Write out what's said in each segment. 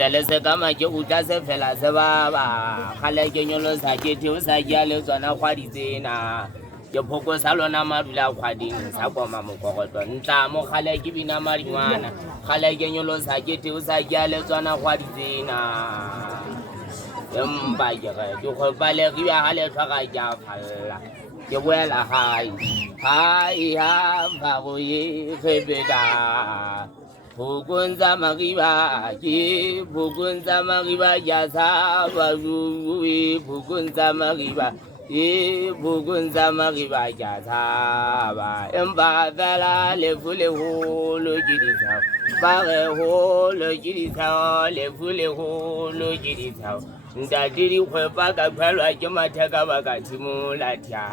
nyatele se kama ke uta se fela se baba khale ke nyolo sa ke theo sa ya le tsona khwadi tsena ke phoko sa lona madula khwading sa kwa mamokokotwa ntla mo khale ke bina maringwana khale ke nyolo sa ke theo sa ya le tsona khwadi tsena emba ke re ke go bale ke ya hale tlhoka ja phalla ke boela hai ha ba go ye khebeda Bukunza magiba ki bukunza magiba ya saba ruwi bukunza magiba ki bukunza magiba ya saba emba dala le fule holo jirisa bare holo jirisa le fule holo jirisa ndadiri kwepa kapelwa jomateka bakatimula tya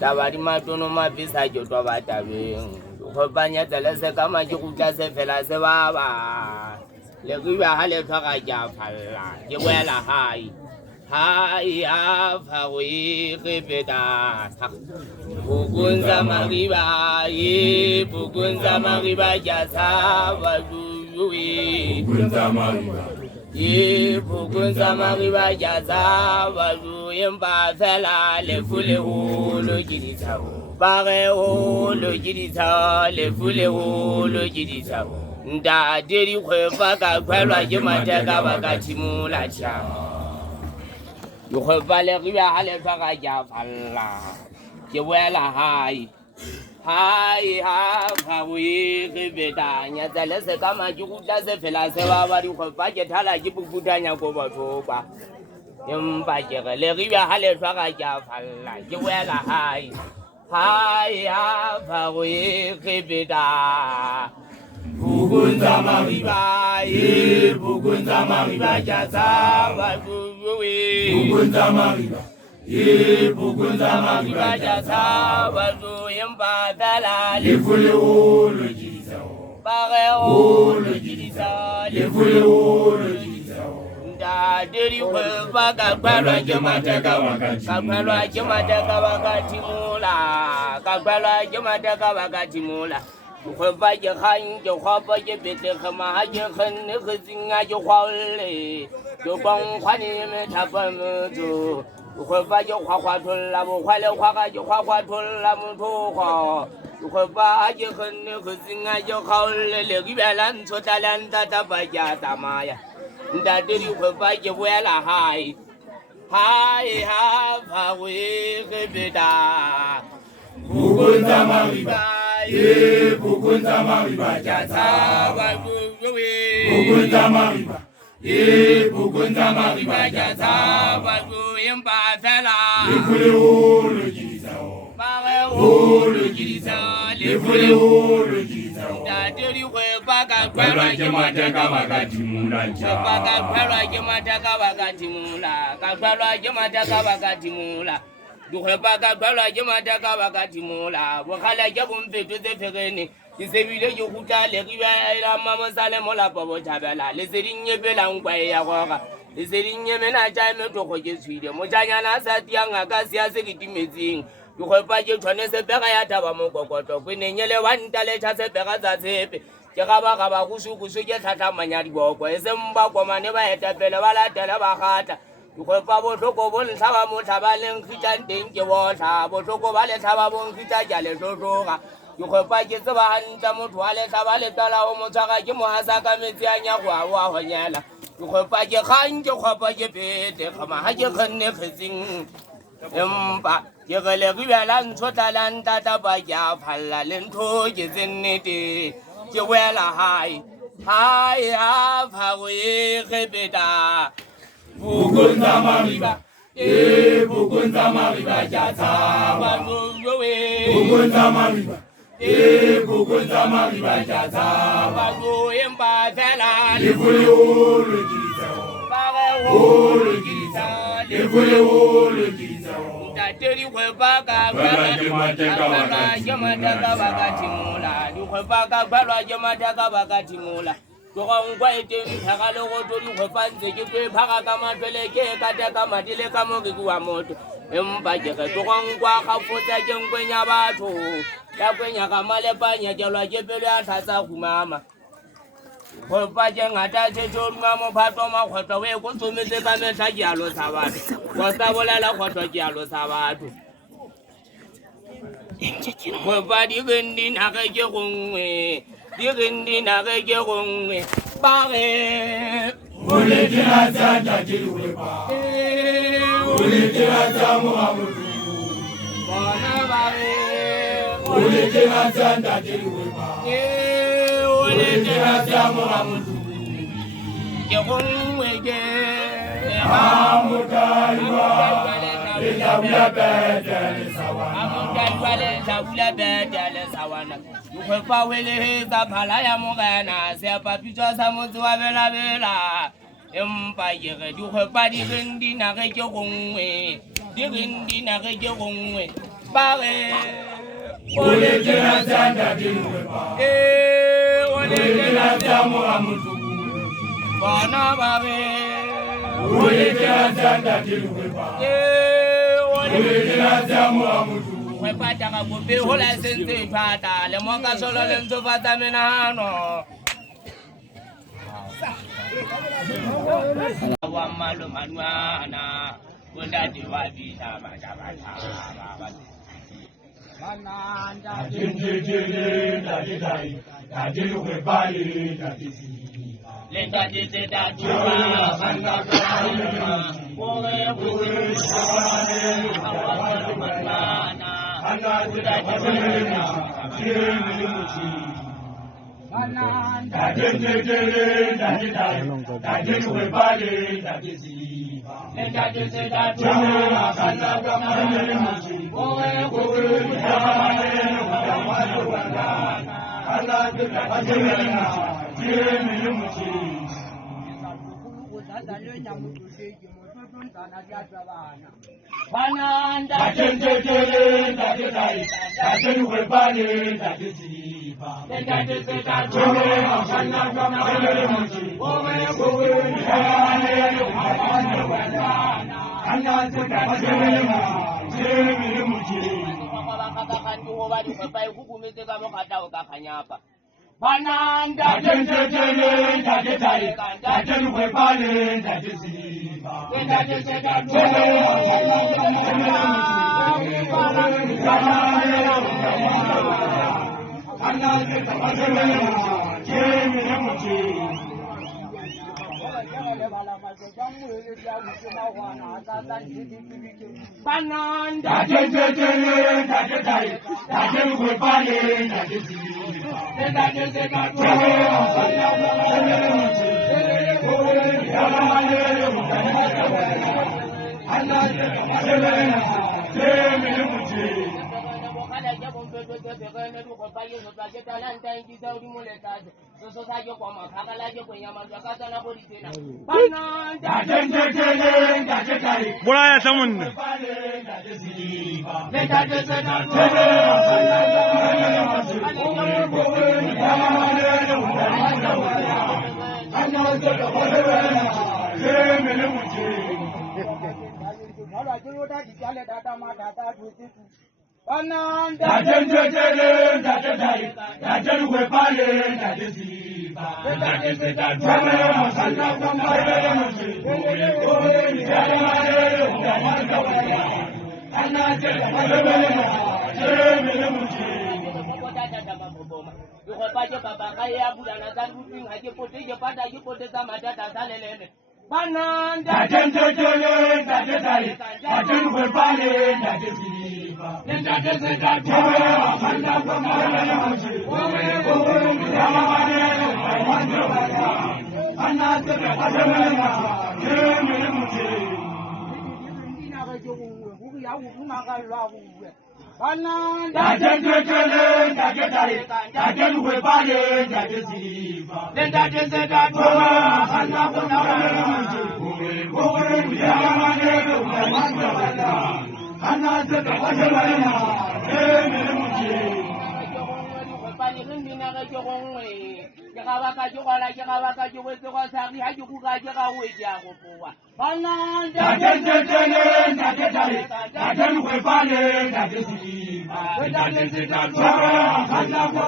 tabari matono mabisa jotwa batabeng Kopanya telese kama jukuta se fela se baba le kuya hale thoka ja phalla ke boela hai ha fa we repeta bukunza mariba ye bukunza mariba ja sa ba yuwi bukunza mariba ye bukunza mariba ja sa ba yemba fela le fule holo jirisa Bare holo jirisa le fule holo jirisa nda deri khwepa ka khwelwa ke mateka ba ka timula tša yo khwepa le riba hale twa ga ja falla ke boela hai ha fa we ke betanya tsale se ka ma ke gutla se fela se ba ba di khwepa ke thala ke bubutanya go batho ba empa ke re le riba hale twa ga ja falla ke boela hai ha fa we khebeda bukunza mariba ye bukunza mariba jaza ba we bukunza mariba ye bukunza mariba jaza ba yemba dala le fule holo jirisa ba re holo jirisa le fule holo jirisa deri khwepa ka kwalwa ke mateka bakatimula ka kwalwa ke mateka bakatimula khwepa ke khang ke khwapa ke bete khama ha ke khenne khitsinga ke khwalle ke bang khwane me thapa motho khwepa ke khwakhwatholla bo khwale khwaka ke khwakhwatholla motho khwepa ha ke khenne khitsinga ke khwalle le gibela ntso talanta tapa ja tamaya Ndadiri khwepa ke boela hai ha fa we khebeda bukunza mariba ye bukunza mariba jatsa ba we bukunza mariba ye bukunza mariba jatsa ba yemba fela le fule holo jirisa ba holo jirisa le fule holo jirisa Ndadiri khwepa ka kwelwa ke mateka bakatimula khwepa ka kwelwa ke mateka bakatimula ka kwelwa ke mateka bakatimula khwepa ka kwelwa ke mateka bakatimula bo khala ke bompeto tse phegene ke sebile ke gutla le riba la mamosale mola bobo thabela le sedinye belang kwa ya goga le sedinye mena tja me to go ke tshwile mojanyana sa tianga ka sia se ke timetsing khwepa ke tshwane se pega ya thaba mokokoto kwenenyele wa ntale tsa se pega tsa tshepe ke ga ba go suku ke tlhatlhamanya diboko e semba komane ba etapele ba latela ba gata khwepa botlhoko bo ntlhaba motlhaba leng khitang teng ke botla botlhoko ba le tlhaba bo nkhita ja le tlotloga khwepa ke tseba hantla motho wa le tlhaba le tala o motswaga ke mohasa ka metsi a nya go a honyela khwepa ke kgang ke khwepa ke pete khama ha ke khanne khetsing empa ke gele ribela ntshotla la ntata ba ja phalla le ntho ke tsennete ke boela hai ha fa we khebeda bukunza mariba e bukunza mariba jatsa ba we bukunza mariba e bukunza mariba jatsa ba emba fela le fule holo jirisa ba holo jirisa le fule holo jirisa Ndadiri khwepa ka kwelwa ke mateka bakatimula khwepa ka kwelwa ke mateka bakatimula Togongwa eteng thaka le go tori khwepa ntse ke twe phaga ka matlwele ke ka teka madile ka mo ke kwa motho empa ke ge togongwa ga fotsa ke nkwenya batho ya kwenya ka malepanya ke lwa ke pele a tlhatsa khumama go pa ngata se tshoma mo phato ma khotlo we go tsometse ka metla dialo sa batho go sa bolela khotlo dialo sa batho go ba di gendi na ge ke gongwe di gendi na ge ke gongwe ba ge o le tla tsa diwe ba o le tla tsa mo amutu bona ba ge o le tla tsa diwe ba o le tla tsa mo amutu ke gongwe ke amutaiwa le bedele sawana amutaiwa le sawana ukwepa wele za phala ya mogana se papitso sa motse wa bela empa yere di kwepa di gendi na ge ke gongwe di gendi na ge ke gongwe ba ge o le tla tsanda di kwepa o le tla tsa mo amutu bona ba ge o le tla tsanda di kwepa o le tla tsa mo amutu kwepa taka gope ho la sentse phata le mo ka solo le ntso fata menano wa malo manwana onda di wa bisa ba bananda jinjele da dai da dilu kwepa da disi le da dite da tuwa sanga ka o we ku shawale manwana ana kuda jemena jemeni muchi bananda jinjele da dai da dilu kwepa da disi le da dite da tuwa sanga ka muchi o we ku shawale manwana ana kuda jemena jemeni muchi bananda jinjele da dai da dilu kwepa da disi le da dite da tuwa sanga ka muchi o we ku shawale manwana ana kuda jemena jemeni muchi bananda jinjele da dai da dilu kwepa da disi le da dite da tuwa ana kuda jemena jemeni muchi bananda jinjele da dai da dilu kwepa da disi le da dite da tuwa jemeni muchi ana jemena jemeni muchi Bolaya samun bananda jinjele da dai da dilu kwepa da disi le da dite da tuwa sanga ka muchi ana jemena jemeni muchi bananda jinjele da dai da dilu kwepa da disi le da dite da tuwa sanga ka muchi ana jemena jemeni muchi bananda jinjele da dai da dilu kwepa da disi le da dite da tuwa sanga ka muchi ana jemena jemeni muchi bananda jinjele da dai da dilu kwepa da disi le da dite da tuwa sanga ka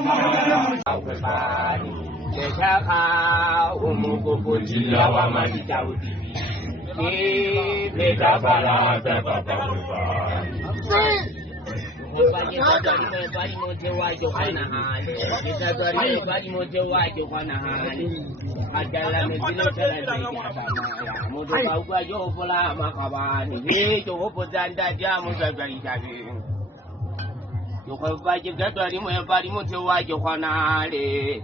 muchi Letaka umukuputia wa majitauti Letapala pepapa Bagi mote wajo kana hali Letapari bagi mote wajo kana hali Ajala mezilo chala zeka Moto kauka jopola makabani Nito hopo zanda jamu sabari tabi Yoko bagi gatwari bagi mote wajo kana hali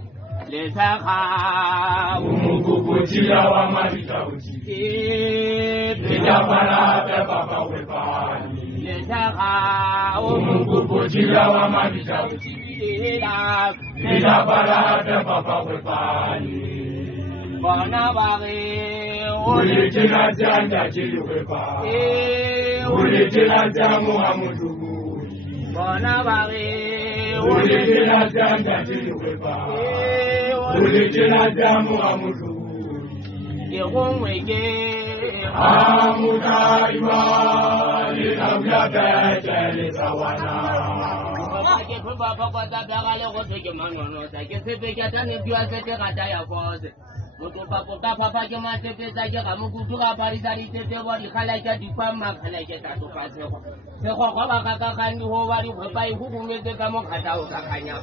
Letaka umukuputia wa majitauti Letapala pepapa wepani Letaka umukuputia wa majitauti Letapala pepapa wepani Bona bari Ulitina janda jiluwepa Ulitina jamu amudugu Bona bari Ulitina janda jiluwepa Ulitina jamu amudugu Yehongwege Amuda ima Litabya bete lisawana Bake pumba poko tabagale kote manono Sake sepe katane biwa sete kata ya kose Moto papa papa jama tepe saja kamu kutuka parisari tete wali khalaja dipama khalaja tatu paseko seko kwa baka kandi ho wali kwepai hukungeze kamo khata ukakanya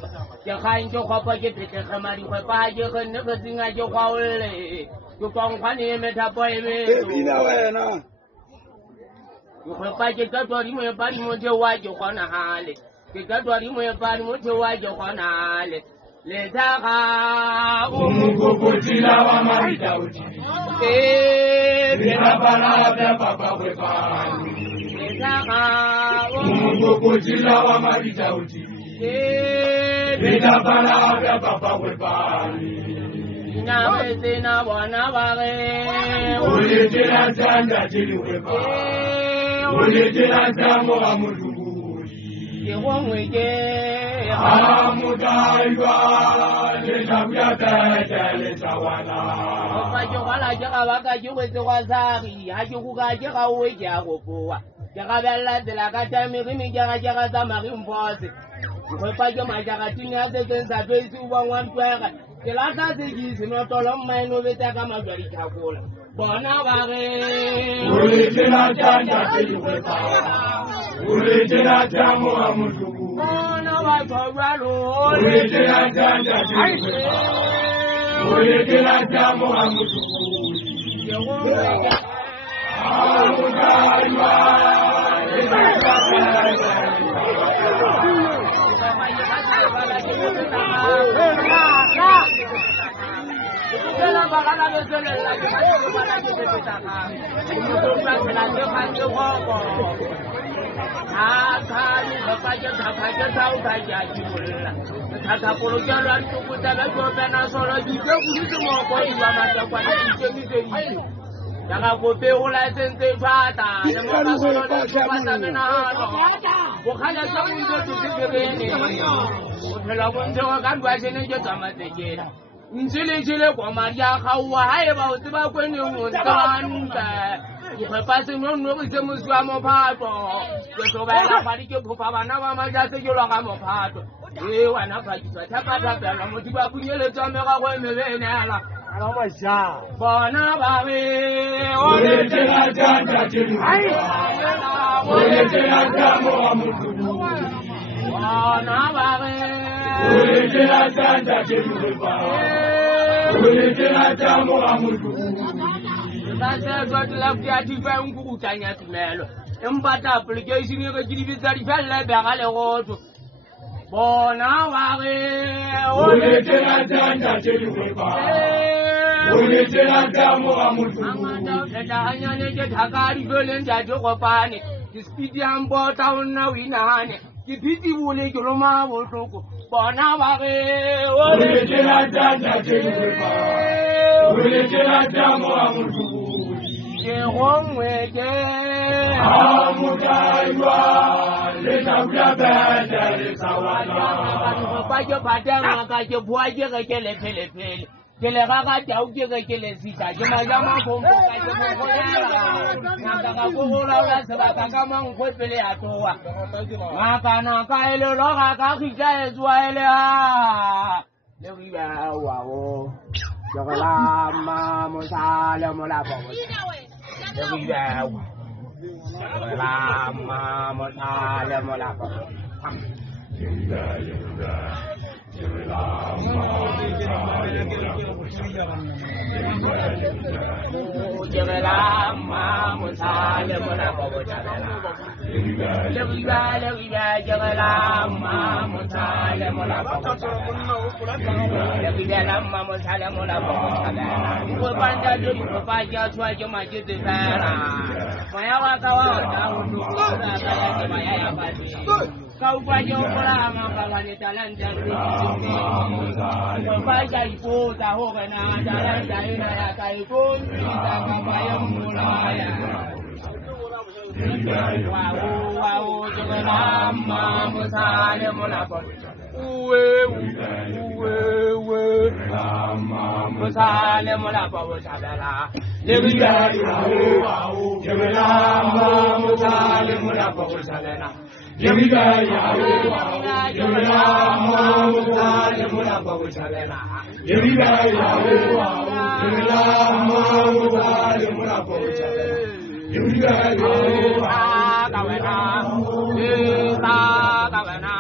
ke khanjo khopa ke pete khamari kwepa je khone kzinga je kwaule ke kwangkhane methapo eme ina wena kwepa ke tatwari mo pari mo je waje khona hale ke tatwari mo pari mo je waje khona hale Letaka umukuputia wa majitauti Letapala pepapa wepani Letaka umukuputia wa majitauti Letapala pepapa wepani Inaweze na wana bage Ulitina janda jiluwepa Ulitina jamu amudugu Yehongwege Amudaiwa Letapya bete lisawana Okajo wala jaga waka juweze wazari Hajukuka jaga uwe jago poa Jaga bella de la kata mirimi jaga zamari mpoze Ukwepajo majaga tini hase senza twezi uwa wantwega Kelasa sejizi notolo maino vete kama jwari chakula Bona bage Ulitina janda jiluwepa Ulitina jamu amudugu Bona watoralo Ulitina janda jiluwepa Ulitina jamu amudugu Yehongwege Amudaiwa Jangan kopi ulai sente fata, semua solo di fata menaro. Bukan saja untuk disebutnya. Kalau pun jangan kan bahasa ini juga mati kira. Insile kwa Maria hawa hai ba utiba kwenye undanda. Ukepasi nyono kusemuswa mopato. Kesobela parike kupabana wa majase jolo kama mopato. Wanafajisa tapata pela motiba kunyele tameka kweme benela. Bona bawe Ulitina janda jiluwepa Ulitina jamu amudugu Bona bawe Ulitina janda jiluwepa Ulitina jamu amudugu Sasa got love ya tifa ngukutanya tumelo empata application ye kujibisa rifalla begale goto Bona bawe Ulitina janda jiluwepa Ulitina jamu amudugu Amanda hanya neje thakari belen jajo kopane speed ambota unna winane kipiti bule joloma botoko Bona bawe Ulitina janda jiluwepa Ulitina jamu amudugu Yehongwege Amudaiwa Letapya bete lisawana Pajo padang kaje buaje kele pele kele kaka jauh kele sisa jama bombo kaje mongolala naka kola la sebab kama ngopele atoa maka na kaelo loka kakija ezwaele le riba wa Jogala ma musale mola bobo. Le riba wa. Jogala ma musale mola bobo. Kau bayo pula makawan jalan jalan. Kau baca ibu tahu kena jalan jalan ya kau pun kita kabayang mulai. Wow jangan lama musale mulapon. Musale mulapon sabela. Lebih wow jangan lama musale mulapon sabela. Jamiga Yahweh, Jamiga Mahmud, Jamiga Bawushalena. Jamiga Yahweh, Jamiga Mahmud, Jamiga Bawushalena. Jamiga Yahweh, Kawena, Kawena.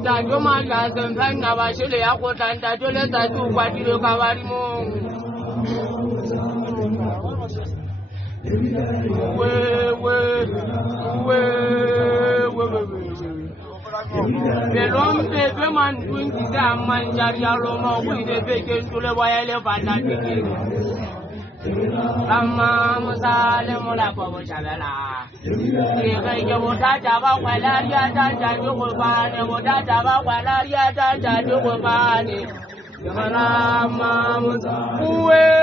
Dan cuma jangan pernah wasili aku tanda jule satu wadi kawarimu. Belum bebe mantuin kita manjari aroma wide beke tule wayale fanatiki. Lama musale mula bobo chabela. Ike joboda jaba walaria danja jokobane, boda jaba walaria danja jokobane. Lama musale.